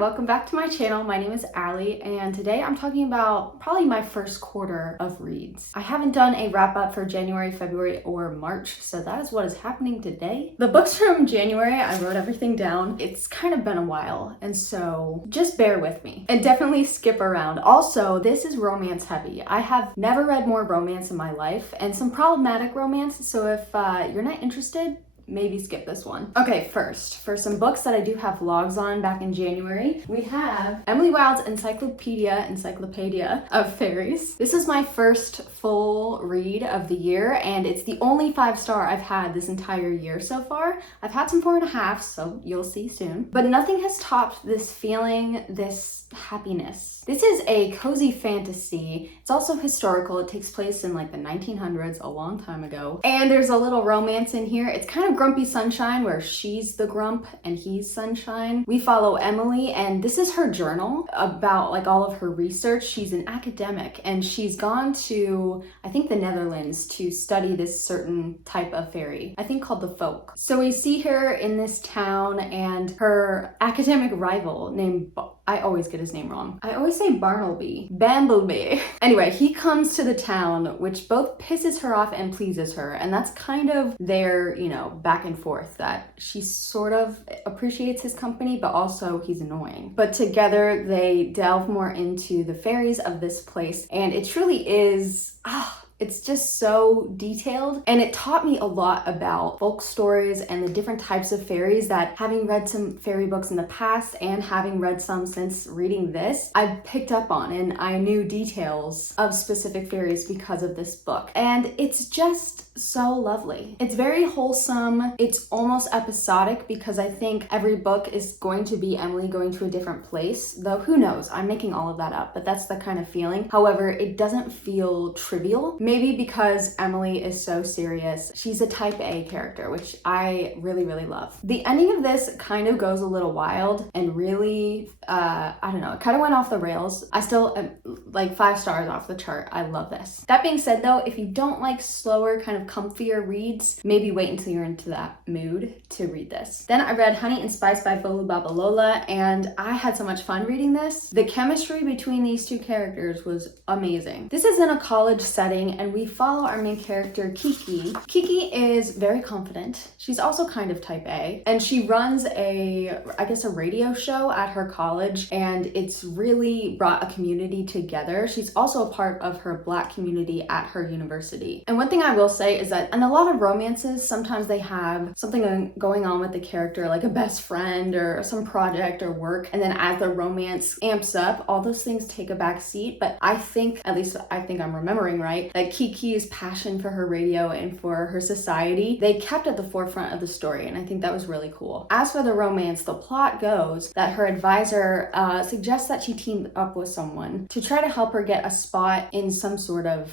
welcome back to my channel. My name is Allie, and today I'm talking about probably my first quarter of reads. I haven't done a wrap up for January, February, or March, so that is what is happening today. The books from January, I wrote everything down. It's kind of been a while, and so just bear with me and definitely skip around. Also, this is romance heavy. I have never read more romance in my life and some problematic romance, so if you're not interested, maybe skip this one. Okay, first, for some books that I do have vlogs on back in January, we have Emily Wilde's Encyclopaedia of Faeries. This is my first full read of the year, and it's the only 5-star I've had this entire year so far. I've had some 4.5, so you'll see soon. But nothing has topped this feeling, this happiness. This is a cozy fantasy. It's also historical. It takes place in like the 1900s, a long time ago. And there's a little romance in here. It's kind of Grumpy Sunshine, where she's the grump and he's sunshine. We follow Emily, and this is her journal about like all of her research. She's an academic, and she's gone to, I think, the Netherlands to study this certain type of fairy, I think called the folk. So we see her in this town, and her academic rival named, I always get his name wrong. I always say Bambleby. Anyway, he comes to the town, which both pisses her off and pleases her. And that's kind of their, back and forth, that she sort of appreciates his company, but also he's annoying. But together they delve more into the fairies of this place. And it truly is, it's just so detailed, and it taught me a lot about folk stories and the different types of fairies that, having read some fairy books in the past and having read some since reading this, I picked up on, and I knew details of specific fairies because of this book. And it's just so lovely. It's very wholesome. It's almost episodic because I think every book is going to be Emily going to a different place, though who knows, I'm making all of that up, but that's the kind of feeling. However, it doesn't feel trivial. Maybe because Emily is so serious. She's a type A character, which I really, really love. The ending of this kind of goes a little wild and really, I don't know, it kind of went off the rails. I still am like 5 stars off the chart. I love this. That being said though, if you don't like slower, kind of comfier reads, maybe wait until you're into that mood to read this. Then I read Honey and Spice by Bolu Babalola, and I had so much fun reading this. The chemistry between these two characters was amazing. This is in a college setting, and we follow our main character, Kiki. Kiki is very confident. She's also kind of type A, and she runs a radio show at her college, and it's really brought a community together. She's also a part of her Black community at her university. And one thing I will say is that in a lot of romances, sometimes they have something going on with the character, like a best friend or some project or work, and then as the romance amps up, all those things take a back seat. But I think, at least I think I'm remembering right, that Kiki's passion for her radio and for her society, they kept at the forefront of the story, and I think that was really cool. As for the romance, the plot goes that her advisor suggests that she team up with someone to try to help her get a spot in some sort of,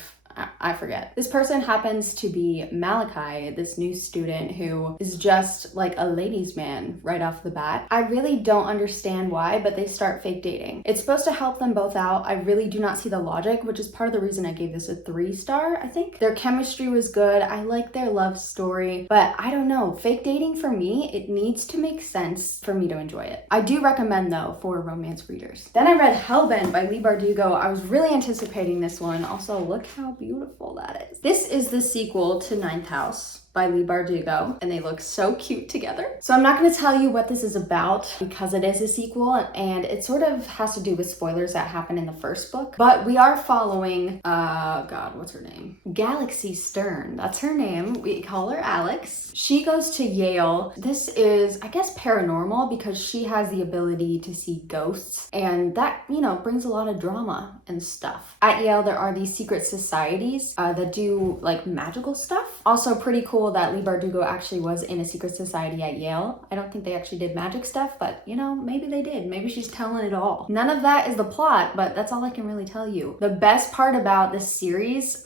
I forget. This person happens to be Malachi, this new student who is just like a ladies' man right off the bat. I really don't understand why, but they start fake dating. It's supposed to help them both out. I really do not see the logic, which is part of the reason I gave this a 3-star, I think. Their chemistry was good. I like their love story, but I don't know. Fake dating for me, it needs to make sense for me to enjoy it. I do recommend though for romance readers. Then I read Hellbent by Leigh Bardugo. I was really anticipating this one. Also, look how beautiful that is. This is the sequel to Ninth House by Leigh Bardugo, and they look so cute together. So I'm not going to tell you what this is about because it is a sequel, and it sort of has to do with spoilers that happen in the first book. But we are following, God, what's her name? Galaxy Stern. That's her name. We call her Alex. She goes to Yale. This is, I guess, paranormal because she has the ability to see ghosts, and that, brings a lot of drama and stuff. At Yale, there are these secret societies that do like magical stuff. Also pretty cool that Leigh Bardugo actually was in a secret society at Yale. I don't think they actually did magic stuff, but maybe they did. Maybe she's telling it all. None of that is the plot, but that's all I can really tell you. The best part about this series,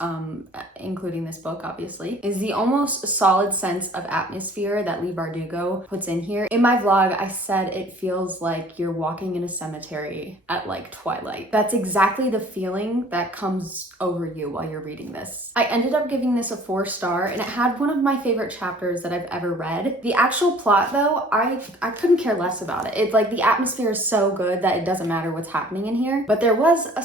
including this book obviously, is the almost solid sense of atmosphere that Leigh Bardugo puts in here. In my vlog, I said it feels like you're walking in a cemetery at like twilight. That's exactly the feeling that comes over you while you're reading this. I ended up giving this a 4-star, and it had one of of my favorite chapters that I've ever read. The actual plot though, I couldn't care less about it. It's like the atmosphere is so good that it doesn't matter what's happening in here. But there was a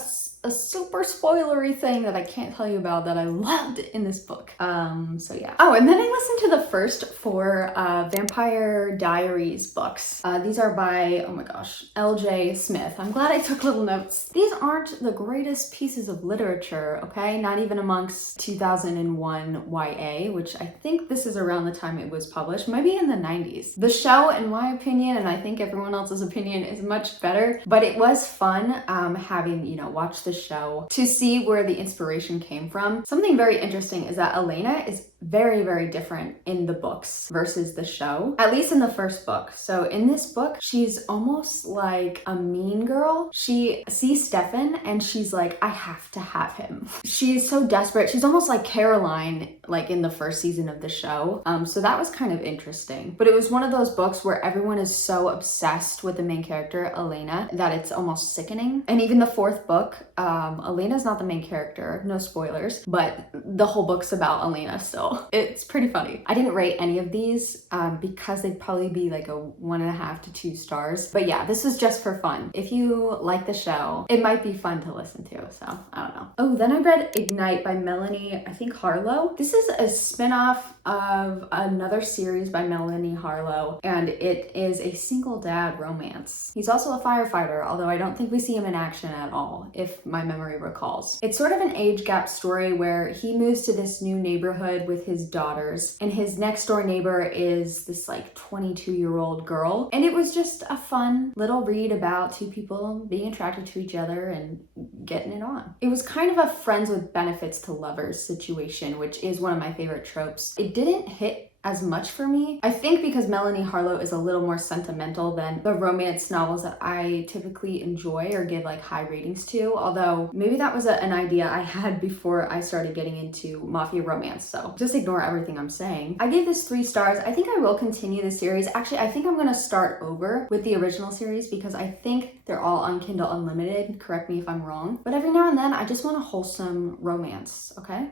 super spoilery thing that I can't tell you about that I loved in this book. So yeah. Oh, and then I listened to the first 4 Vampire Diaries books. These are by, oh my gosh, L.J. Smith. I'm glad I took little notes. These aren't the greatest pieces of literature, okay? Not even amongst 2001 YA, which I think this is around the time it was published, maybe in the 90s. The show, in my opinion, and I think everyone else's opinion, is much better, but it was fun having, you know, watched the show to see where the inspiration came from. Something very interesting is that Elena is very, very different in the books versus the show, at least in the first book. So in this book, she's almost like a mean girl. She sees Stefan and she's like, I have to have him. She's so desperate. She's almost like Caroline, like in the first season of the show. So that was kind of interesting. But it was one of those books where everyone is so obsessed with the main character, Elena, that it's almost sickening. And even the 4th book, Elena's not the main character, no spoilers, but the whole book's about Elena still. It's pretty funny. I didn't rate any of these because they'd probably be like a 1.5 to 2 stars. But yeah, this was just for fun. If you like the show, it might be fun to listen to. So I don't know. Oh, then I read Ignite by Melanie, I think Harlow. This is a spin-off of another series by Melanie Harlow, and it is a single dad romance. He's also a firefighter, although I don't think we see him in action at all, if my memory recalls. It's sort of an age gap story where he moves to this new neighborhood with his daughters, and his next door neighbor is this like 22-year-old girl. And it was just a fun little read about 2 people being attracted to each other and getting it on. It was kind of a friends with benefits to lovers situation, which is one of my favorite tropes. It didn't hit as much for me. I think because Melanie Harlow is a little more sentimental than the romance novels that I typically enjoy or give like high ratings to, although maybe that was an idea I had before I started getting into Mafia romance, so just ignore everything I'm saying. I gave this 3 stars. I think I will continue the series. Actually, I think I'm gonna start over with the original series because I think they're all on Kindle Unlimited. Correct me if I'm wrong. But every now and then, I just want a wholesome romance, okay?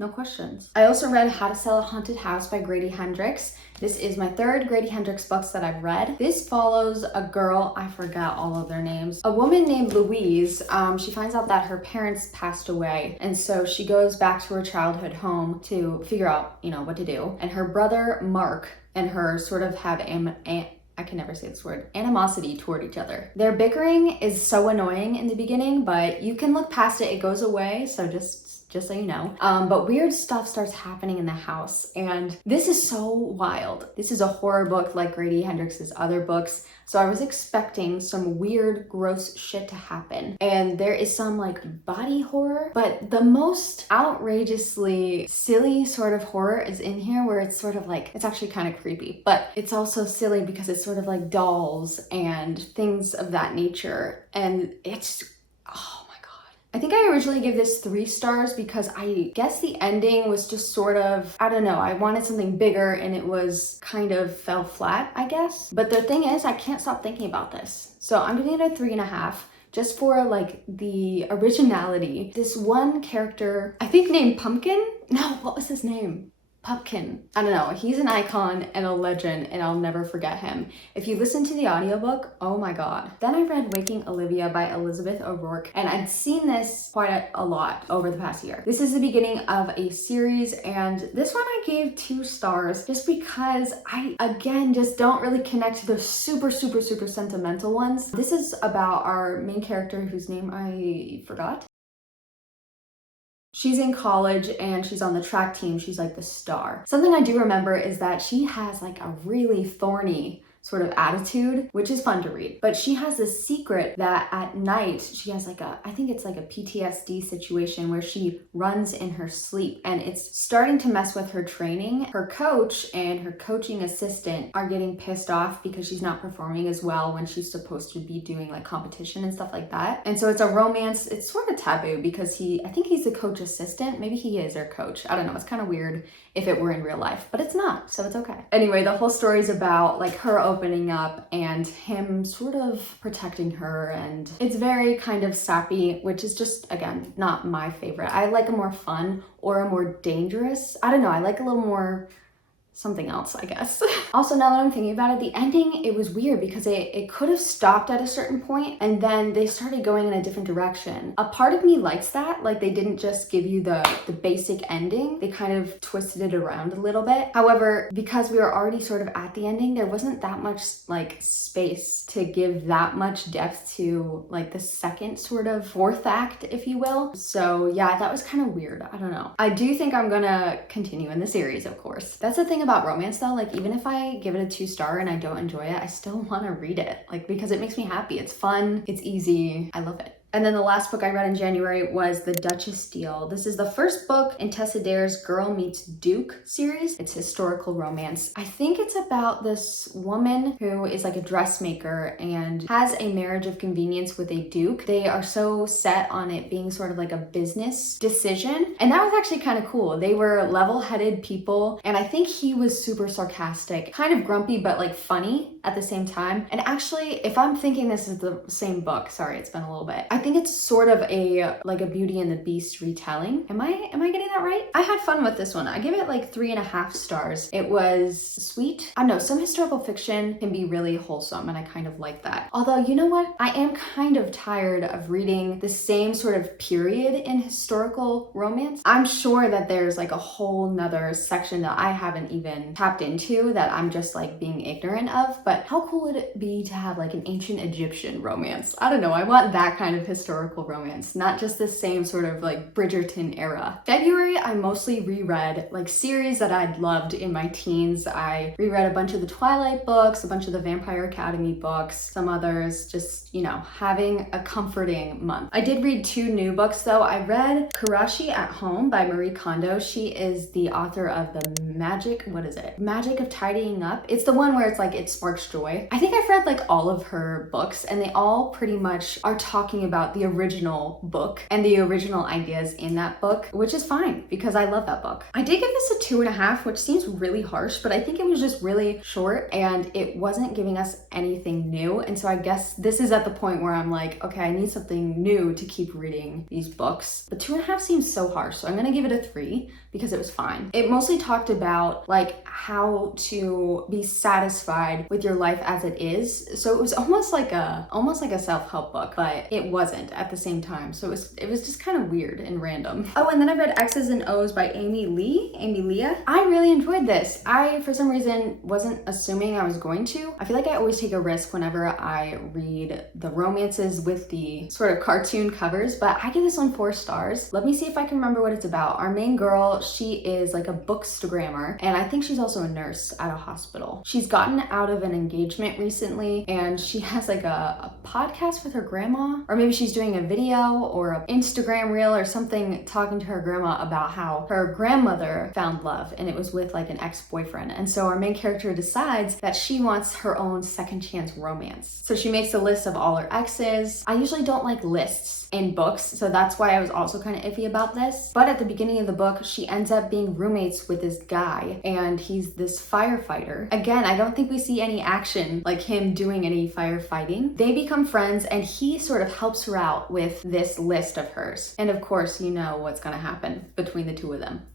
No questions. I also read How to Sell a Haunted House by Grady Hendrix. This is my 3rd Grady Hendrix books that I've read. This follows a girl, I forgot all of their names, a woman named Louise. She finds out that her parents passed away, and so she goes back to her childhood home to figure out, you know, what to do. And her brother Mark and her sort of have I can never say this word, animosity toward each other. Their bickering is so annoying in the beginning, but you can look past it. It goes away, so just so you know. But weird stuff starts happening in the house, and this is so wild. This is a horror book like Grady Hendrix's other books, so I was expecting some weird, gross shit to happen. And there is some like body horror, but the most outrageously silly sort of horror is in here where it's sort of like, it's actually kind of creepy, but it's also silly because it's sort of like dolls and things of that nature. And it's, oh, I think I originally gave this 3 stars because I guess the ending was just sort of, I don't know, I wanted something bigger and it was kind of fell flat, I guess. But the thing is, I can't stop thinking about this. So I'm giving it a 3.5 just for like the originality. This one character, I think named Pumpkin? No, what was his name? Pumpkin. I don't know. He's an icon and a legend, and I'll never forget him. If you listen to the audiobook, oh my god. Then I read Waking Olivia by Elizabeth O'Rourke, and I'd seen this quite a lot over the past year. This is the beginning of a series, and this one I gave 2 stars just because I, again, just don't really connect to the super sentimental ones. This is about our main character whose name I forgot. She's in college and she's on the track team. She's like the star. Something I do remember is that she has like a really thorny sort of attitude, which is fun to read. But she has this secret that at night, she has like I think it's like a PTSD situation where she runs in her sleep, and it's starting to mess with her training. Her coach and her coaching assistant are getting pissed off because she's not performing as well when she's supposed to be doing like competition and stuff like that. And so it's a romance. It's sort of taboo because I think he's the coach assistant. Maybe he is their coach. I don't know. It's kind of weird if it were in real life, but it's not, so it's okay. Anyway, the whole story is about like her opening up and him sort of protecting her, and it's very kind of sappy, which is just, again, not my favorite. I like a more fun or a more dangerous. I don't know, I like a little more something else, I guess. Also, now that I'm thinking about it, the ending, it was weird because it could have stopped at a certain point and then they started going in a different direction. A part of me likes that, like they didn't just give you the basic ending, they kind of twisted it around a little bit. However, because we were already sort of at the ending, there wasn't that much like space to give that much depth to like the second sort of fourth act, if you will. So yeah, that was kind of weird. I don't know. I do think I'm gonna continue in the series, of course. That's the thing about romance though, like even if I give it a 2-star and I don't enjoy it, I still want to read it, like because it makes me happy. It's fun, it's easy, I love it. And then the last book I read in January was The Duchess Deal. This is the first book in Tessa Dare's Girl Meets Duke series. It's historical romance. I think it's about this woman who is like a dressmaker and has a marriage of convenience with a duke. They are so set on it being sort of like a business decision. And that was actually kind of cool. They were level-headed people. And I think he was super sarcastic, kind of grumpy, but like funny at the same time. And actually, if I'm thinking this is the same book, sorry, it's been a little bit. I think it's sort of a like a Beauty and the Beast retelling. Am I getting that right? I had fun with this one. I give it like 3.5 stars. It was sweet. I know some historical fiction can be really wholesome and I kind of like that. Although, you know what? I am kind of tired of reading the same sort of period in historical romance. I'm sure that there's like a whole nother section that I haven't even tapped into that I'm just like being ignorant of, but how cool would it be to have like an ancient Egyptian romance? I don't know. I want that kind of historical romance, not just the same sort of like Bridgerton era. February, I mostly reread like series that I'd loved in my teens. I reread a bunch of the Twilight books, a bunch of the Vampire Academy books, some others, just, you know, having a comforting month. I did read 2 new books though. I read Kurashi at Home by Marie Kondo. She is the author of the Magic of Tidying Up. It's the one where it's like it sparks joy. I think I've read like all of her books and they all pretty much are talking about the original book and the original ideas in that book, which is fine because I love that book. I did give this a 2.5, which seems really harsh, but I think it was just really short and it wasn't giving us anything new. And so I guess this is at the point where I'm like, okay, I need something new to keep reading these books. But 2.5 seems so harsh, so I'm gonna give it a 3 because it was fine. It mostly talked about like how to be satisfied with your life as it is. So it was almost like a self-help book, but it wasn't at the same time. So it was just kind of weird and random. Oh, and then I read X's and O's by Amy Leah. I really enjoyed this. I, for some reason, wasn't assuming I was going to. I feel like I always take a risk whenever I read the romances with the sort of cartoon covers, but I give this one 4 stars. Let me see if I can remember what it's about. Our main girl, she is like a bookstagrammer, and I think she's also a nurse at a hospital. She's gotten out of an engagement recently, and she has like a podcast with her grandma, or maybe she's doing a video or an Instagram reel or something talking to her grandma about how her grandmother found love, and it was with like an ex-boyfriend. And so our main character decides that she wants her own second chance romance. So she makes a list of all her exes. I usually don't like lists in books, so that's why I was also kind of iffy about this. But at the beginning of the book, she ends up being roommates with this guy, and he's this firefighter. Again, I don't think we see any action like him doing any firefighting. They become friends, and he sort of helps her out with this list of hers. And of course, you know what's gonna happen between the two of them.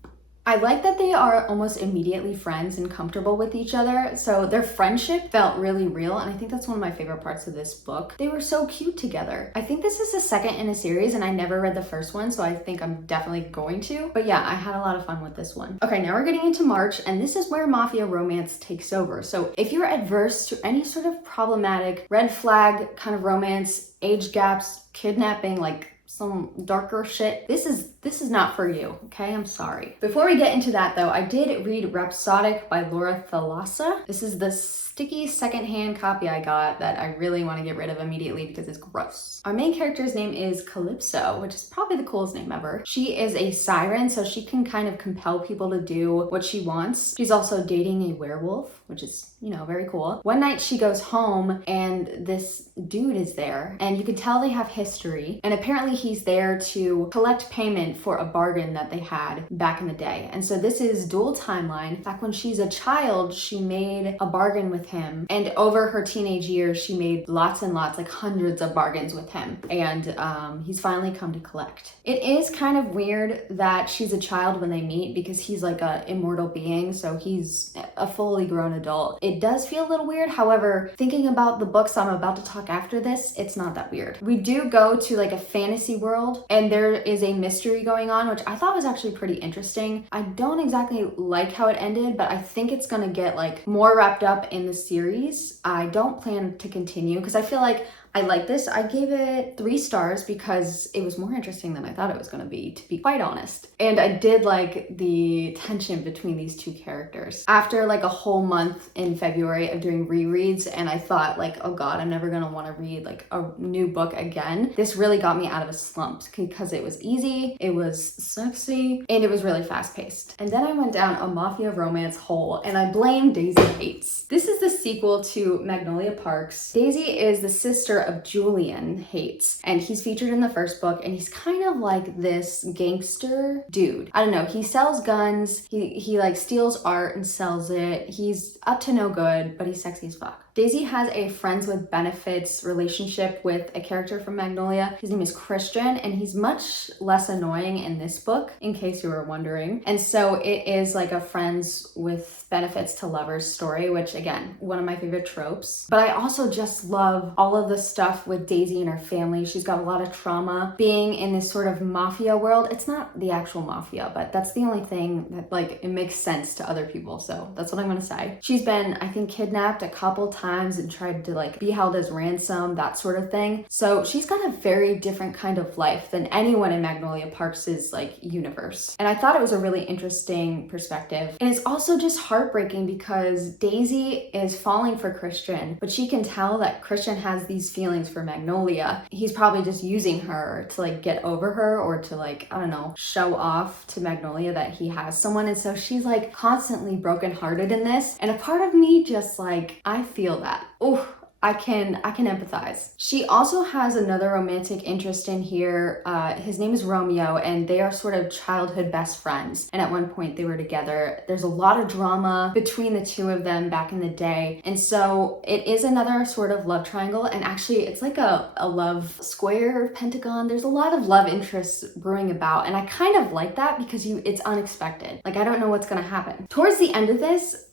I like that they are almost immediately friends and comfortable with each other, so their friendship felt really real, and I think that's one of my favorite parts of this book. They were so cute together. I think this is the second in a series, and I never read the first one, so I think I'm definitely going to. But yeah, I had a lot of fun with this one. Okay, now we're getting into March, and this is where Mafia romance takes over. So if you're adverse to any sort of problematic, red flag kind of romance, age gaps, kidnapping, like some darker shit, this is not for you, okay? I'm sorry. Before we get into that though, I did read Rhapsodic by Laura Thalassa. This is the sticky secondhand copy I got that I really want to get rid of immediately because it's gross. Our main character's name is Calypso, which is probably the coolest name ever. She is a siren, so she can kind of compel people to do what she wants. She's also dating a werewolf, which is, you know, very cool. One night she goes home and this dude is there, and you can tell they have history, and apparently he's there to collect payment for a bargain that they had back in the day. And so this is dual timeline. Back when she's a child, she made a bargain with with him. And over her teenage years, she made lots and lots, like hundreds of bargains with him. And he's finally come to collect. It is kind of weird that she's a child when they meet because he's like an immortal being, so he's a fully grown adult. It does feel a little weird. However, thinking about the books I'm about to talk after this, it's not that weird. We do go to like a fantasy world and there is a mystery going on, which I thought was actually pretty interesting. I don't exactly like how it ended, but I think it's gonna get like more wrapped up in the series. I don't plan to continue because I feel like I like this. I gave it 3 stars because it was more interesting than I thought it was going to be quite honest. And I did like the tension between these 2 characters. After like a whole month in February of doing rereads, and I thought like, oh god, I'm never going to want to read like a new book again. This really got me out of a slump because it was easy, it was sexy, and it was really fast paced. And then I went down a Mafia romance hole and I blamed Daisy Haites. This is the sequel to Magnolia Parks. Daisy is the sister of Julian Haites, and he's featured in the first book, and he's kind of like this gangster dude. I don't know, he sells guns, he like steals art and sells it. He's up to no good, but he's sexy as fuck. Daisy has a friends with benefits relationship with a character from Magnolia. His name is Christian, and he's much less annoying in this book, in case you were wondering. And so it is like a friends with benefits to lovers story, which again, one of my favorite tropes. But I also just love all of the stuff with Daisy and her family. She's got a lot of trauma being in this sort of mafia world. It's not the actual mafia, but that's the only thing that like it makes sense to other people. So that's what I'm gonna say. She's been, I think, kidnapped a couple times and tried to like be held as ransom, that sort of thing. So she's got a very different kind of life than anyone in Magnolia Parks' like universe. And I thought it was a really interesting perspective. And it's also just heartbreaking because Daisy is falling for Christian, but she can tell that Christian has these feelings for Magnolia. He's probably just using her to like get over her or to like, I don't know, show off to Magnolia that he has someone. And so she's like constantly brokenhearted in this. And a part of me just like, I feel that. Oh, I can empathize. She also has another romantic interest in here. His name is Romeo, and they are sort of childhood best friends. And at one point they were together. There's a lot of drama between the 2 of them back in the day. And so it is another sort of love triangle. And actually it's like a love square, pentagon. There's a lot of love interests brewing about. And I kind of like that because it's unexpected. Like I don't know what's gonna happen. Towards the end of this,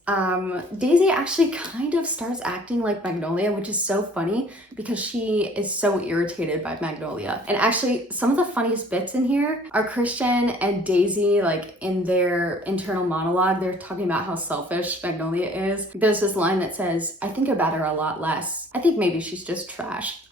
Daisy actually kind of starts acting like Magnolia, which is so funny because she is so irritated by Magnolia. And actually some of the funniest bits in here are Christian and Daisy like in their internal monologue. They're talking about how selfish Magnolia is. There's this line that says, I think about her a lot less. I think maybe she's just trash.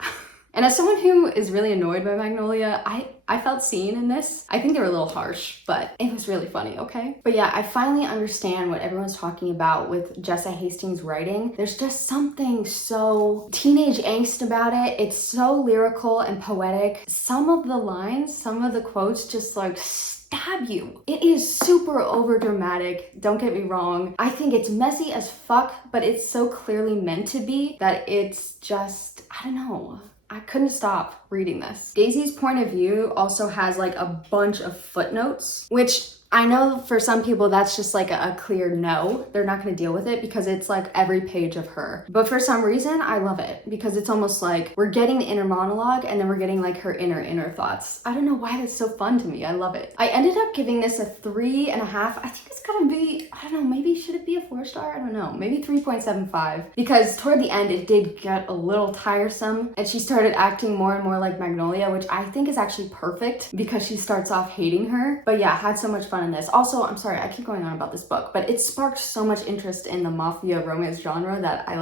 And as someone who is really annoyed by Magnolia, I felt seen in this. I think they were a little harsh, but it was really funny, okay? But yeah, I finally understand what everyone's talking about with Jessa Hastings' writing. There's just something so teenage angst about it. It's so lyrical and poetic. Some of the lines, some of the quotes just like stab you. It is super over dramatic, don't get me wrong. I think it's messy as fuck, but it's so clearly meant to be that it's just, I don't know. I couldn't stop reading this. Daisy's point of view also has like a bunch of footnotes, which I know for some people that's just like a clear no. They're not going to deal with it because it's like every page of her. But for some reason, I love it because it's almost like we're getting the inner monologue and then we're getting like her inner thoughts. I don't know why that's so fun to me. I love it. I ended up giving this a 3.5. I think it's gonna be, I don't know, maybe should it be a 4-star? I don't know, maybe 3.75 because toward the end it did get a little tiresome and she started acting more and more like Magnolia, which I think is actually perfect because she starts off hating her. But yeah, had so much fun in this. Also, I'm sorry, I keep going on about this book, but it sparked so much interest in the mafia romance genre that I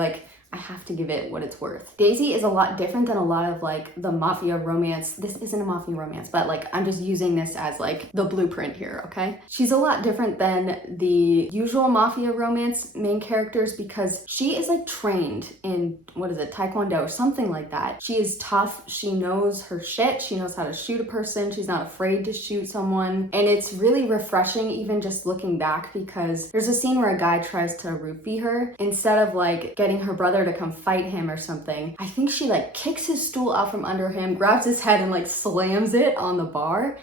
have to give it what it's worth. Daisy is a lot different than a lot of like the mafia romance. This isn't a mafia romance, but like I'm just using this as like the blueprint here, okay? She's a lot different than the usual mafia romance main characters because she is like trained in, what is it, Taekwondo or something like that. She is tough. She knows her shit. She knows how to shoot a person. She's not afraid to shoot someone. And it's really refreshing even just looking back because there's a scene where a guy tries to roofie her. Instead of like getting her brother to come fight him or something, I think she like kicks his stool out from under him, grabs his head and like slams it on the bar.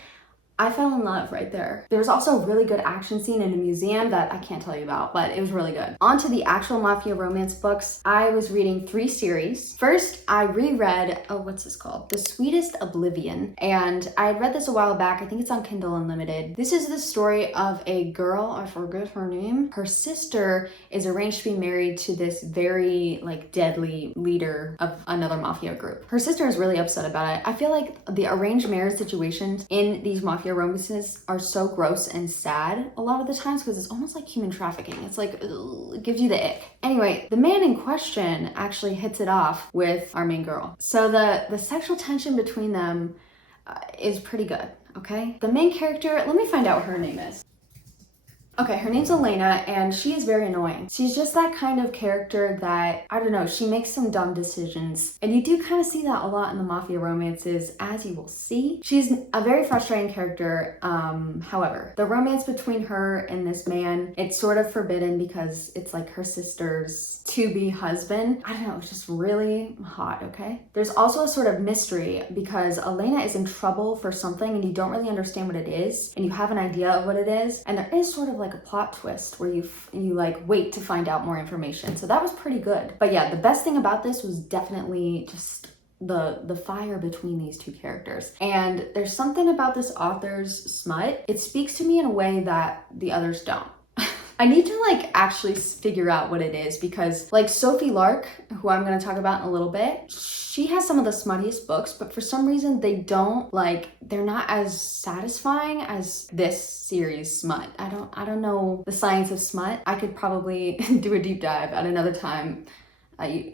I fell in love right there. There was also a really good action scene in a museum that I can't tell you about, but it was really good. On to the actual Mafia romance books. I was reading 3 series. First, I reread, what's this called? The Sweetest Oblivion. And I had read this a while back. I think it's on Kindle Unlimited. This is the story of a girl, I forget her name. Her sister is arranged to be married to this very like deadly leader of another mafia group. Her sister is really upset about it. I feel like the arranged marriage situations in these mafia romances are so gross and sad a lot of the times because it's almost like human trafficking. It's like, ugh, it gives you the ick. Anyway, the man in question actually hits it off with our main girl. So the sexual tension between them is pretty good, okay? The main character, let me find out what her name is. Okay, her name's Elena, and she is very annoying. She's just that kind of character that, I don't know, she makes some dumb decisions. And you do kind of see that a lot in the mafia romances, as you will see. She's a very frustrating character. However, the romance between her and this man, it's sort of forbidden because it's like her sister's to-be husband. I don't know, it's just really hot, okay? There's also a sort of mystery because Elena is in trouble for something and you don't really understand what it is, and you have an idea of what it is, and there is sort of like a plot twist where you like wait to find out more information. So that was pretty good. But yeah, the best thing about this was definitely just the fire between these two characters. And there's something about this author's smut. It speaks to me in a way that the others don't. I need to like actually figure out what it is because like Sophie Lark, who I'm going to talk about in a little bit, she has some of the smuttiest books, but for some reason they're not as satisfying as this series smut. I don't know the science of smut. I could probably do a deep dive at another time.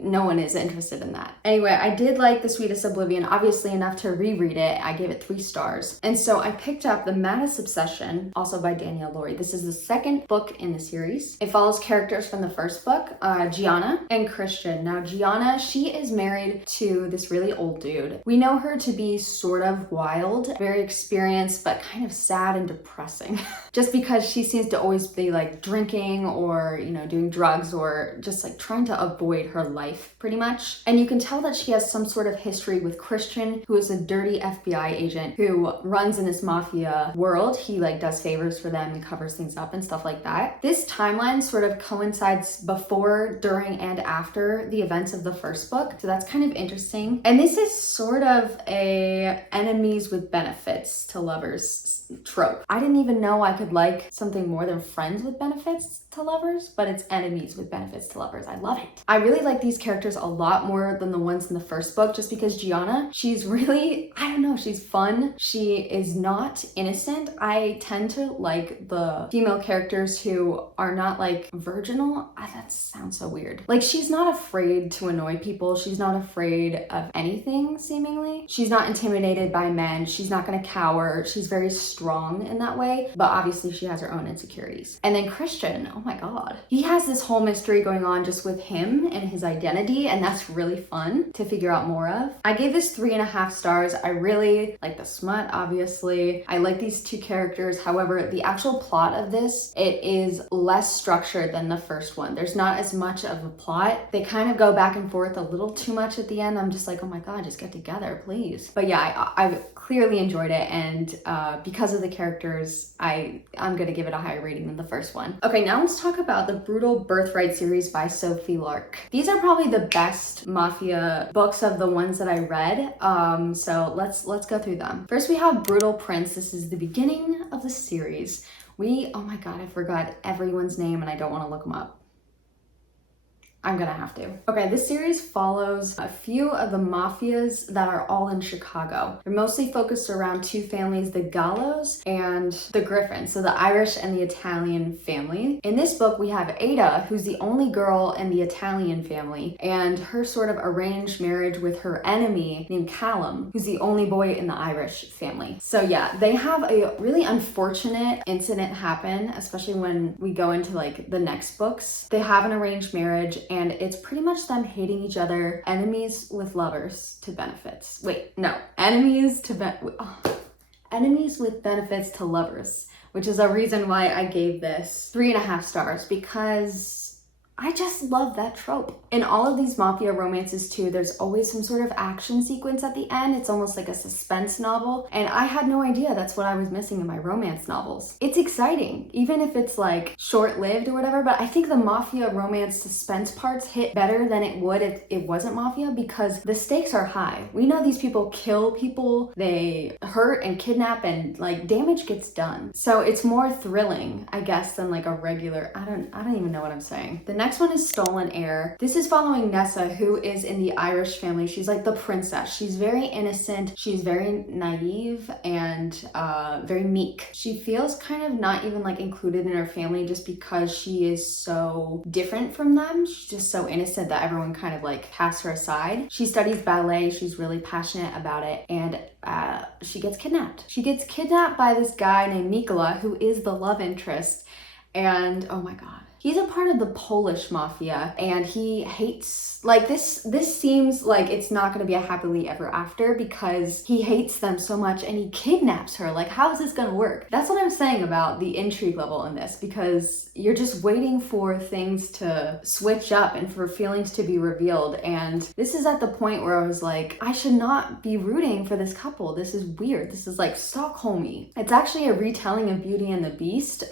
No one is interested in that. Anyway, I did like The Sweetest Oblivion, obviously enough to reread it. I gave it 3 stars. And so I picked up The Maddest Obsession, also by Danielle Laurie. This is the second book in the series. It follows characters from the first book, Gianna and Christian. Now, Gianna, she is married to this really old dude. We know her to be sort of wild, very experienced, but kind of sad and depressing. Just because she seems to always be like drinking or, doing drugs or just like trying to avoid her life pretty much. And you can tell that she has some sort of history with Christian, who is a dirty FBI agent who runs in this mafia world. He like does favors for them and covers things up and stuff like that. This timeline sort of coincides before, during, and after the events of the first book. So that's kind of interesting. And this is sort of a enemies with benefits to lovers trope. I didn't even know I could like something more than friends with benefits to lovers, but it's enemies with benefits to lovers. I love it. I really like these characters a lot more than the ones in the first book, just because Gianna, she's really, I don't know, she's fun. She is not innocent. I tend to like the female characters who are not like virginal. That sounds so weird. Like she's not afraid to annoy people. She's not afraid of anything, seemingly. She's not intimidated by men. She's not gonna cower. She's very strong in that way, but obviously she has her own insecurities. And then Christian, oh my god. He has this whole mystery going on just with him and his identity, and that's really fun to figure out more of. I gave this 3.5 stars. I really like the smut, obviously. I like these two characters. However, the actual plot of this, it is less structured than the first one. There's not as much of a plot. They kind of go back and forth a little too much at the end. I'm just like, oh my god, just get together, please. But yeah, I've clearly enjoyed it, and because of the characters, I'm gonna give it a higher rating than the first one. Okay, now let's talk about the Brutal Birthright series by Sophie Lark. These are probably the best mafia books of the ones that I read. So let's go through them. First, we have Brutal Prince. This is the beginning of the series. Oh my god, I forgot everyone's name and I don't want to look them up. I'm gonna have to. Okay, this series follows a few of the mafias that are all in Chicago. They're mostly focused around 2 families, the Gallos and the Griffins, so the Irish and the Italian family. In this book, we have Ada, who's the only girl in the Italian family, and her sort of arranged marriage with her enemy named Callum, who's the only boy in the Irish family. So yeah, they have a really unfortunate incident happen, especially when we go into like the next books. They have an arranged marriage, and it's pretty much them hating each other, enemies with lovers to benefits. Wait, no, enemies with benefits to lovers, which is a reason why I gave this 3.5 stars, because I just love that trope. In all of these mafia romances too, there's always some sort of action sequence at the end. It's almost like a suspense novel, and I had no idea that's what I was missing in my romance novels. It's exciting, even if it's like short-lived or whatever, but I think the mafia romance suspense parts hit better than it would if it wasn't mafia, because the stakes are high. We know these people kill people, they hurt and kidnap, and like damage gets done. So it's more thrilling, I guess, than like a regular, I don't even know what I'm saying. The next one is Stolen Heir. This is following Nessa, who is in the Irish family. She's like the princess. She's very innocent. She's very naive and very meek. She feels kind of not even like included in her family just because she is so different from them. She's just so innocent that everyone kind of like casts her aside. She studies ballet. She's really passionate about it, and she gets kidnapped. She gets kidnapped by this guy named Nikola, who is the love interest, and oh my god. He's a part of the Polish mafia, and he hates, like this seems like it's not gonna be a happily ever after because he hates them so much and he kidnaps her. Like, how is this gonna work? That's what I'm saying about the intrigue level in this, because you're just waiting for things to switch up and for feelings to be revealed. And this is at the point where I was like, I should not be rooting for this couple. This is weird. This is like Stockholmy. It's actually a retelling of Beauty and the Beast,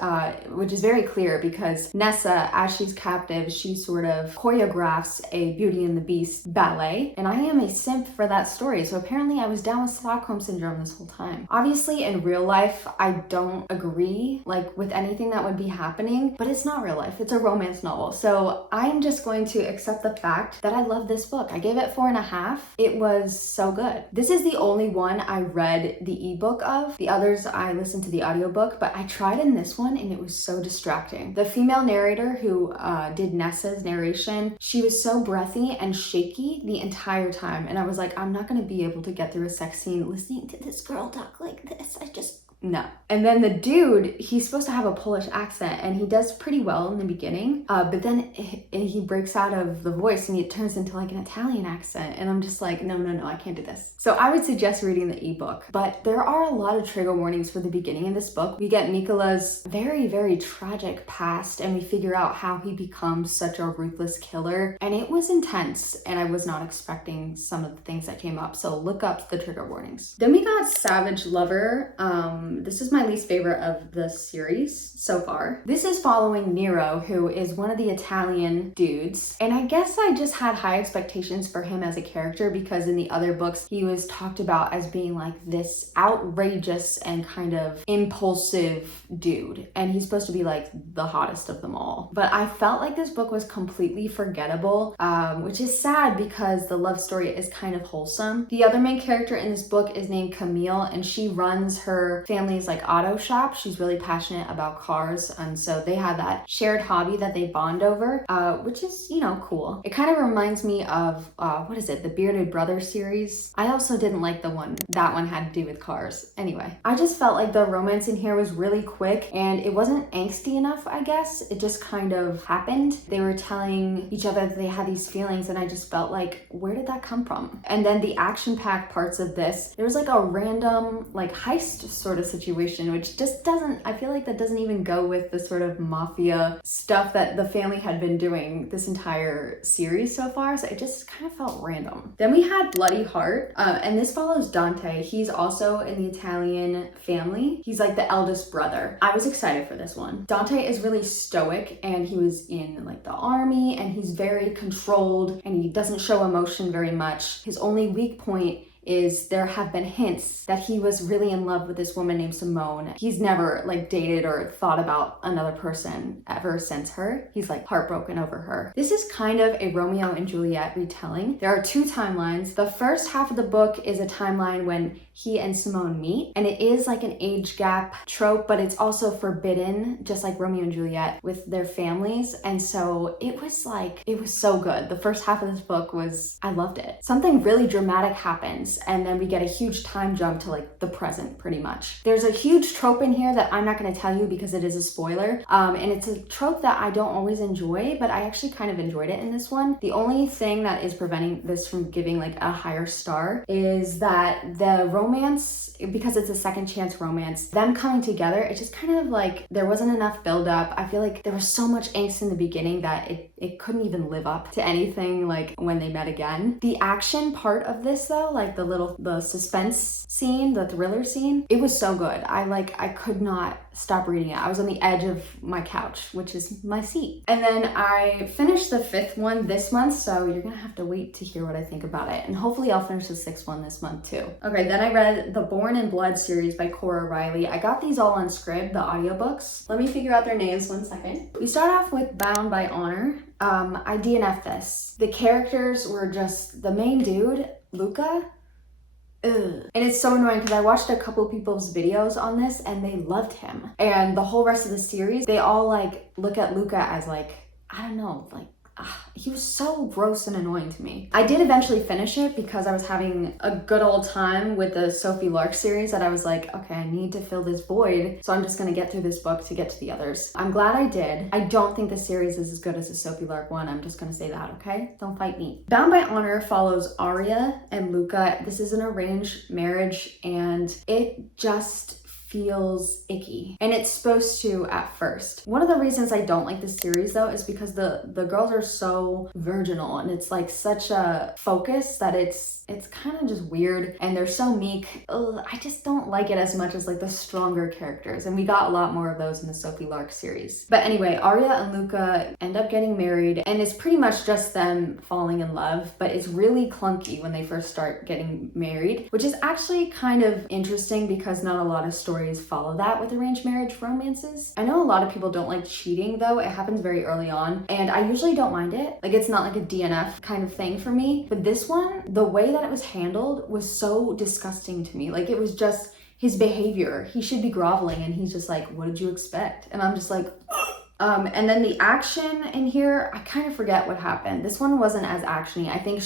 which is very clear because Nessa, as she's captive, she sort of choreographs a Beauty and the Beast ballet, and I am a simp for that story, so apparently I was down with Stockholm Syndrome this whole time. Obviously, in real life, I don't agree like with anything that would be happening, but it's not real life, it's a romance novel, so I'm just going to accept the fact that I love this book. I gave it 4.5. It was so good. This is the only one I read the ebook of. The others I listened to the audiobook, but I tried in this one and it was so distracting. The female narrator who did Nessa's narration, she was so breathy and shaky the entire time, and I was like, I'm not gonna be able to get through a sex scene listening to this girl talk like this. No. And then the dude, he's supposed to have a Polish accent, and he does pretty well in the beginning, but then he breaks out of the voice and it turns into like an Italian accent, and I'm just like, no, I can't do this. So I would suggest reading the ebook, but there are a lot of trigger warnings for the beginning of this book. We get Nikola's very, very tragic past, and we figure out how he becomes such a ruthless killer, and it was intense, and I was not expecting some of the things that came up, so look up the trigger warnings. Then we got Savage Lover. This is my least favorite of the series so far. This is following Nero, who is one of the Italian dudes, and I guess I just had high expectations for him as a character because in the other books he was talked about as being like this outrageous and kind of impulsive dude, and he's supposed to be like the hottest of them all. But I felt like this book was completely forgettable, which is sad because the love story is kind of wholesome. The other main character in this book is named Camille, and she runs her family's like auto shop. She's really passionate about cars, and so they have that shared hobby that they bond over, which is, you know, cool. It kind of reminds me of what is it, the Bearded Brothers series. I also didn't like that one had to do with cars. Anyway, I just felt like the romance in here was really quick and it wasn't angsty enough, I guess. It just kind of happened. They were telling each other that they had these feelings, and I just felt like, where did that come from? And then the action-packed parts of this, there was like a random like heist sort of situation, which just doesn't, I feel like that doesn't even go with the sort of mafia stuff that the family had been doing this entire series so far, so it just kind of felt random. Then we had Bloody Heart, and this follows Dante. He's also in the Italian family. He's like the eldest brother. I was excited for this one. Dante is really stoic, and he was in like the army, and he's very controlled, and he doesn't show emotion very much. His only weak point is there have been hints that he was really in love with this woman named Simone. He's never like dated or thought about another person ever since her. He's like heartbroken over her. This is kind of a Romeo and Juliet retelling. There are two timelines. The first half of the book is a timeline when he and Simone meet, and it is like an age gap trope, but it's also forbidden, just like Romeo and Juliet with their families. And so it was so good. The first half of this book was, I loved it. Something really dramatic happens, romance, and then we get a huge time jump to like the present pretty much. There's a huge trope in here that I'm not going to tell you because it is a spoiler, and it's a trope that I don't always enjoy, but I actually kind of enjoyed it in this one. The only thing that is preventing this from giving like a higher star is that the romance, because it's a second chance romance, them coming together, it just kind of like there wasn't enough build up. I feel like there was so much angst in the beginning that it couldn't even live up to anything like when they met again. The action part of this though, like the suspense scene, the thriller scene, it was so good. I could not stop reading it. I was on the edge of my couch, which is my seat. And then I finished the 5th one this month, so you're gonna have to wait to hear what I think about it. And hopefully I'll finish the 6th one this month too. Okay, then I read the Born in Blood series by Kurashi. I got these all on Scribd, the audiobooks. Let me figure out their names 1 second. We start off with Bound by Honor. I DNF'd this. The characters were just the main dude, Luca. Ugh. And it's so annoying because I watched a couple people's videos on this and they loved him. And the whole rest of the series, they all like look at Luca as like, I don't know, like, he was so gross and annoying to me. I did eventually finish it because I was having a good old time with the Sophie Lark series that I was like, okay, I need to fill this void, so I'm just gonna get through this book to get to the others. I'm glad I did. I don't think the series is as good as the Sophie Lark one. I'm just gonna say that, okay? Don't fight me. Bound by Honor follows Arya and Luca. This is an arranged marriage and it just feels icky, and it's supposed to at first. One of the reasons I don't like this series though is because the girls are so virginal and it's like such a focus that it's kind of just weird, and they're so meek. Ugh, I just don't like it as much as like the stronger characters, and we got a lot more of those in the Sophie Lark series. But anyway, Arya and Luca end up getting married, and it's pretty much just them falling in love, but it's really clunky when they first start getting married, which is actually kind of interesting because not a lot of stories follow that with arranged marriage romances. I know a lot of people don't like cheating though. It happens very early on, and I usually don't mind it. Like, it's not like a DNF kind of thing for me, but this one, the way that it was handled was so disgusting to me. Like, it was just his behavior. He should be groveling and he's just like, what did you expect? And I'm just like, and then the action in here, I kind of forget what happened. This one wasn't as actiony. I think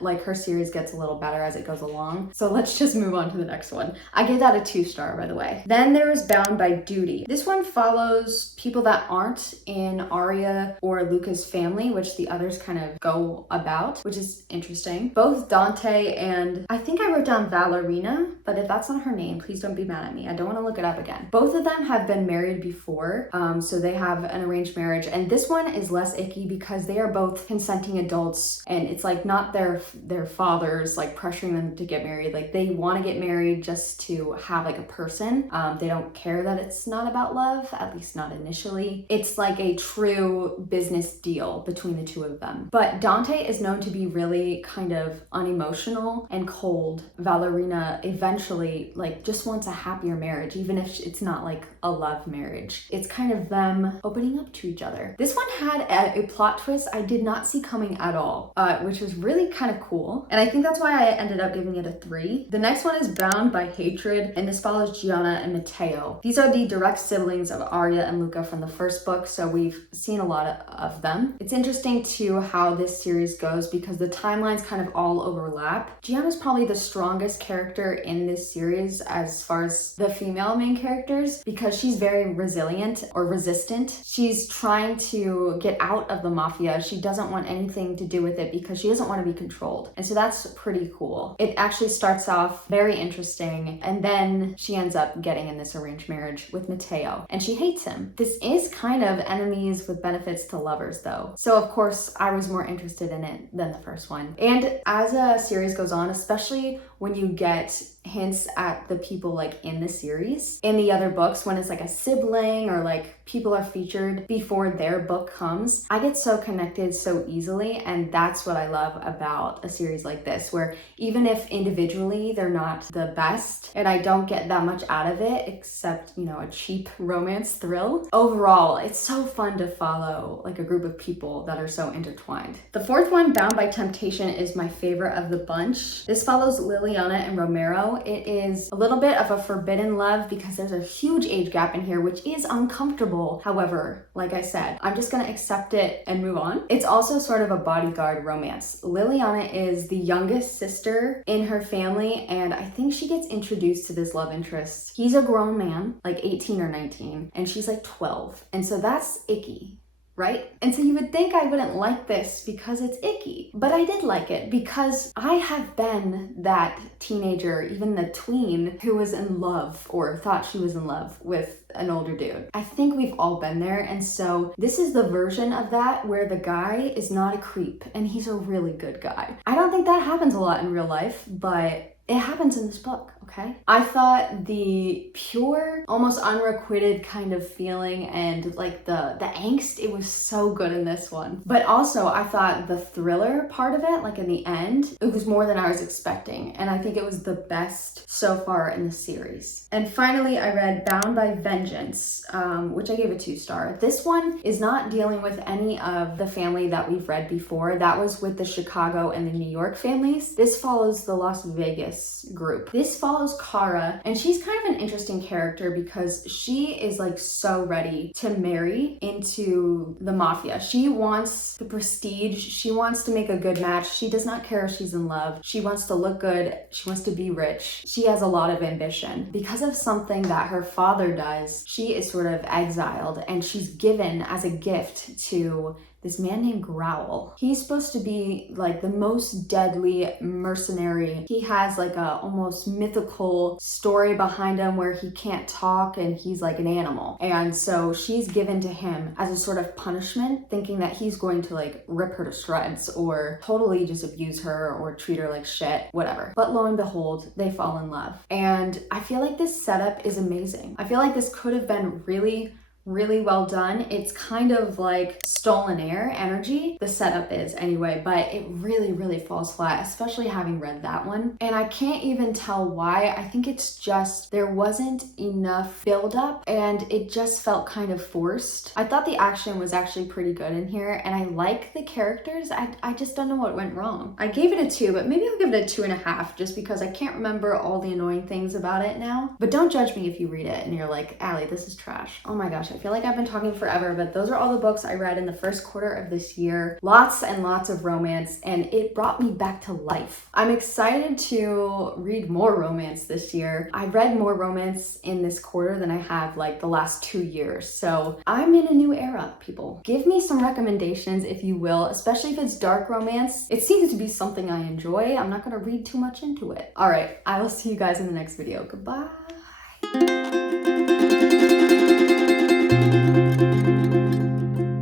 like her series gets a little better as it goes along. So let's just move on to the next one. I gave that a 2-star, by the way. Then there is Bound by Duty. This one follows people that aren't in Arya or Luca's family, which the others kind of go about, which is interesting. Both Dante and I think I wrote down Valerina, but if that's not her name, please don't be mad at me. I don't want to look it up again. Both of them have been married before, so they have an arranged marriage, and this one is less icky because they are both consenting adults, and it's like not their fathers like pressuring them to get married. Like, they want to get married just to have like a person. They don't care that it's not about love, at least not initially. It's like a true business deal between the two of them. But Dante is known to be really kind of unemotional and cold. Valerina eventually like just wants a happier marriage, even if it's not like a love marriage. It's kind of them opening up to each other. This one had a plot twist I did not see coming at all, which was really kind of cool. And I think that's why I ended up giving it a 3. The next one is Bound by Hatred, and this follows Gianna and Matteo. These are the direct siblings of Arya and Luca from the first book, so we've seen a lot of them. It's interesting too how this series goes because the timelines kind of all overlap. Gianna's probably the strongest character in this series as far as the female main characters because she's very resilient or resistant. She's trying to get out of the Mafia. She doesn't want anything to do with it because she doesn't want to be controlled. And so that's pretty cool. It actually starts off very interesting, and then she ends up getting in this arranged marriage with Matteo, and she hates him. This is kind of enemies with benefits to lovers though. So of course I was more interested in it than the first one. And as a series goes on, especially when you get hints at the people like in the series, in the other books, when it's like a sibling or like people are featured before their book comes, I get so connected so easily. And that's what I love about a series like this, where even if individually they're not the best and I don't get that much out of it except, you know, a cheap romance thrill, overall it's so fun to follow like a group of people that are so intertwined. The fourth one, Bound by Temptation, is my favorite of the bunch. This follows Lily Liliana and Romero. It is a little bit of a forbidden love because there's a huge age gap in here, which is uncomfortable. However, like I said, I'm just gonna accept it and move on. It's also sort of a bodyguard romance. Liliana is the youngest sister in her family, and I think she gets introduced to this love interest. He's a grown man, like 18 or 19, and she's like 12. And so that's icky, right? And so you would think I wouldn't like this because it's icky, but I did like it because I have been that teenager, even the tween, who was in love or thought she was in love with an older dude. I think we've all been there, and so this is the version of that where the guy is not a creep and he's a really good guy. I don't think that happens a lot in real life, but it happens in this book, okay? I thought the pure, almost unrequited kind of feeling and like the angst, it was so good in this one. But also I thought the thriller part of it, like in the end, it was more than I was expecting. And I think it was the best so far in the series. And finally, I read Bound by Vengeance, which I gave a 2-star. This one is not dealing with any of the family that we've read before. That was with the Chicago and the New York families. This follows the Las Vegas group. This follows Kara, and she's kind of an interesting character because she is like so ready to marry into the Mafia. She wants the prestige. She wants to make a good match. She does not care if she's in love. She wants to look good. She wants to be rich. She has a lot of ambition. Because of something that her father does, she is sort of exiled, and she's given as a gift to this man named Growl. He's supposed to be like the most deadly mercenary. He has like a almost mythical story behind him where he can't talk and he's like an animal. And so she's given to him as a sort of punishment, thinking that he's going to like rip her to shreds or totally just abuse her or treat her like shit, whatever. But lo and behold, they fall in love. And I feel like this setup is amazing. I feel like this could have been really well done. It's kind of like Stolen Air energy, the setup is anyway, but it really falls flat, especially having read that one. And I can't even tell why. I think it's just there wasn't enough build up and it just felt kind of forced. I thought the action was actually pretty good in here and I like the characters. I just don't know what went wrong. I gave it a 2, but maybe I'll give it a 2.5 just because I can't remember all the annoying things about it now. But don't judge me if you read it and you're like, Allie, this is trash. Oh my gosh, I feel like I've been talking forever, but those are all the books I read in the first quarter of this year. Lots and lots of romance, and it brought me back to life. I'm excited to read more romance this year. I read more romance in this quarter than I have like the last 2 years. So I'm in a new era, people. Give me some recommendations if you will, especially if it's dark romance. It seems to be something I enjoy. I'm not gonna read too much into it. All right, I will see you guys in the next video. Goodbye.